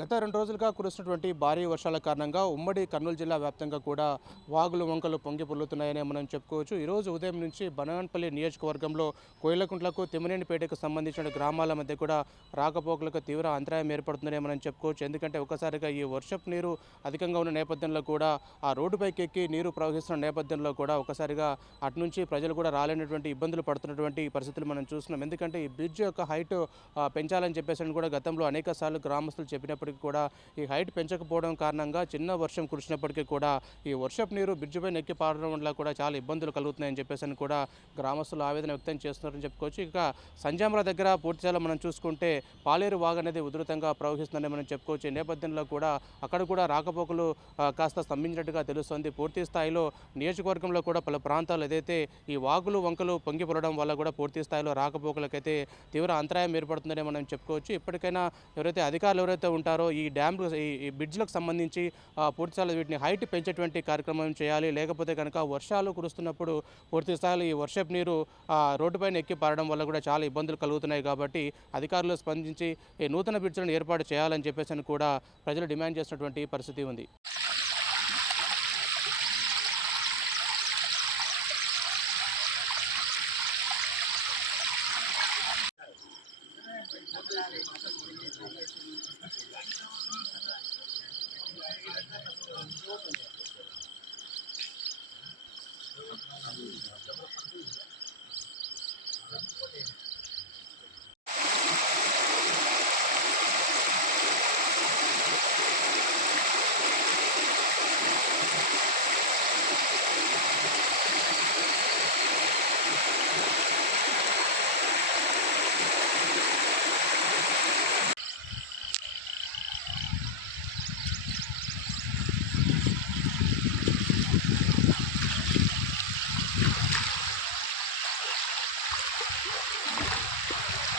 గత 2 రోజులుగా కురుస్తున్నటువంటి భారీ వర్షాల కారణంగా ఉమ్మడి కర్నూలు జిల్లా వ్యాప్తంగా కూడా వాగులు, వంకలు పొంగి పొర్లుతున్నాయని మనం చెప్పుకోవచ్చు. ఈరోజు ఉదయం నుంచి బనగానపల్లి నియోజకవర్గంలో కోయిలకుంట్లకు, తిమ్మనేనిపేటకు సంబంధించిన గ్రామాల మధ్య కూడా రాకపోకలకు తీవ్ర అంతరాయం ఏర్పడుతుందని మనం చెప్పుకోవచ్చు. ఎందుకంటే ఒక్కసారిగా ఈ వర్షపు నీరు అధికంగా ఉన్న నేపథ్యంలో కూడా ఆ రోడ్డుపైకి ఎక్కి నీరు ప్రవహిస్తున్న నేపథ్యంలో కూడా ఒక్కసారిగా అటు నుంచి ప్రజలు కూడా రాలేనటువంటి ఇబ్బందులు పడుతున్నటువంటి పరిస్థితులు మనం చూస్తున్నాం. ఎందుకంటే ఈ బ్రిడ్జ్ యొక్క హైట్ పెంచాలని చెప్పేసి కూడా గతంలో అనేక సార్లు గ్రామస్తులు చెప్పినప్పటికీ కూడా ఈ హైట్ పెంచకపోవడం కారణంగా చిన్న వర్షం కురిసినప్పటికీ కూడా ఈ వర్షపు నీరు బ్రిడ్జ్ పైన ఎక్కి పారడం వల్ల కూడా చాలా ఇబ్బందులు కలుగుతున్నాయని చెప్పేసి కూడా గ్రామస్తులు ఆవేదన వ్యక్తం చేస్తున్నారని చెప్పుకోవచ్చు. ఇక సంజామల దగ్గర పూర్తిగా మనం చూసుకుంటే పాలేరు వాగు అనేది ఉధృతంగా ప్రవహిస్తుందని మనం చెప్పుకోవచ్చు. ఈ నేపథ్యంలో కూడా అక్కడ కూడా రాకపోకలు కాస్త స్తంభించినట్టుగా తెలుస్తోంది. పూర్తి స్థాయిలో నియోజకవర్గంలో కూడా పలు ప్రాంతాలు ఏదైతే ఈ వాగులు, వంకలు పొంగి పొరడం వల్ల కూడా పూర్తి స్థాయిలో రాకపోకలకైతే తీవ్ర అంతరాయం ఏర్పడుతుందని మనం చెప్పుకోవచ్చు. ఇప్పటికైనా ఎవరైతే అధికారులు ఎవరైతే ఉంటారో ఈ డ్యామ్లు ఈ బ్రిడ్జ్లకు సంబంధించి పూర్తి స్థాయిలో వీటిని హైట్ పెంచేటువంటి కార్యక్రమం చేయాలి. లేకపోతే కనుక వర్షాలు కురుస్తున్నప్పుడు పూర్తి స్థాయిలో ఈ వర్షపు నీరు రోడ్డుపైన ఎక్కి పారడం వల్ల కూడా చాలా ఇబ్బందులు కలుగుతున్నాయి. కాబట్టి అధికారులు స్పందించి ఈ నూతన బ్రిడ్జ్లను ఏర్పాటు చేయాలని చెప్పేసి కూడా ప్రజలు డిమాండ్ చేసినటువంటి పరిస్థితి ఉంది.